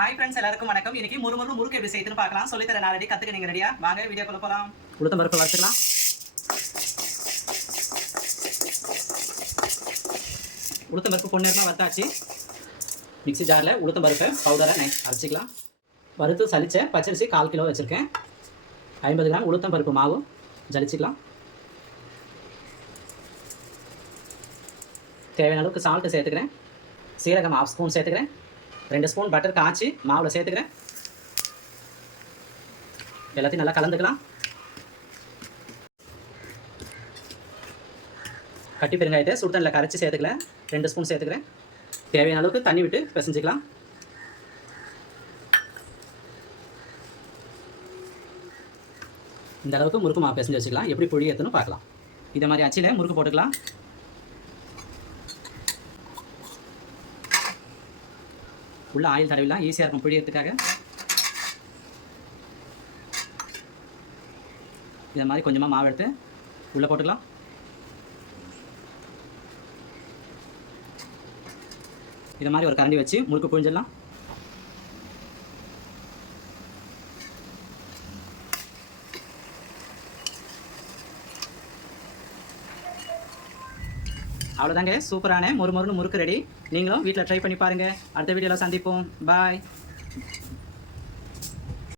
Hi friends, எல்லாருக்கும் வணக்கம். இன்னைக்கு முறுக்கு எப்படி செய்யுதுன்னு பார்க்கலாம். சொல்லித்தர நான் ரெடி, கற்றுக்க நீங்கள் ரெடியா? வாங்க வீடியோக்குள்ள போகலாம். உளுத்தம் பருப்பு வறுத்துக்கலாம். உளுத்தம் பருப்பு பொன்னேரமாக வறுத்தாச்சு. மிக்ஸி ஜாரில் உளுத்தம் பருப்பை பவுடரை அரைச்சிக்கலாம். வறுத்து சலிச்ச பச்சரிசி 1/4 கிலோ வச்சுருக்கேன். 50 கிராம் உளுத்தம் பருப்பு மாவு ஜலிச்சிக்கலாம். தேவையான அளவுக்கு சால்ட்டு சேர்த்துக்கிறேன். சீரகம் 1/2 ஸ்பூன் சேர்த்துக்கிறேன். 2 ஸ்பூன் பட்டர் காய்ச்சி மாவில் சேர்த்துக்கிறேன். எல்லாத்தையும் நல்லா கலந்துக்கலாம். கட்டி பெருங்காயத்தை சுடு தண்ணியில் கரைச்சி சேர்த்துக்கல. 2 ஸ்பூன் சேர்த்துக்கிறேன். தேவையான அளவுக்கு தண்ணி விட்டு பிசைஞ்சிக்கலாம். இந்த அளவுக்கு முறுக்கு மாவு பிசைஞ்சு வச்சுக்கலாம். எப்படி புளி ஏற்றுன்னு பார்க்கலாம். இதை மாதிரி அச்சில் முறுக்கு போட்டுக்கலாம். உள்ள ஆயில் தடவிலாம் ஈஸியாக இருக்கும் புழியறதுக்காக. இதை மாதிரி கொஞ்சமாக மாவு எடுத்து உள்ளே போட்டுக்கலாம். இதை மாதிரி ஒரு கரண்டி வச்சு முறுக்கு புழிஞ்சிடலாம். அவ்வளோதாங்க, சூப்பரான மொறுமொறுன்னு முறுக்கு ரெடி. நீங்களும் வீட்டில் ட்ரை பண்ணி பாருங்கள். அடுத்த வீடியோவில் சந்திப்போம். பாய்.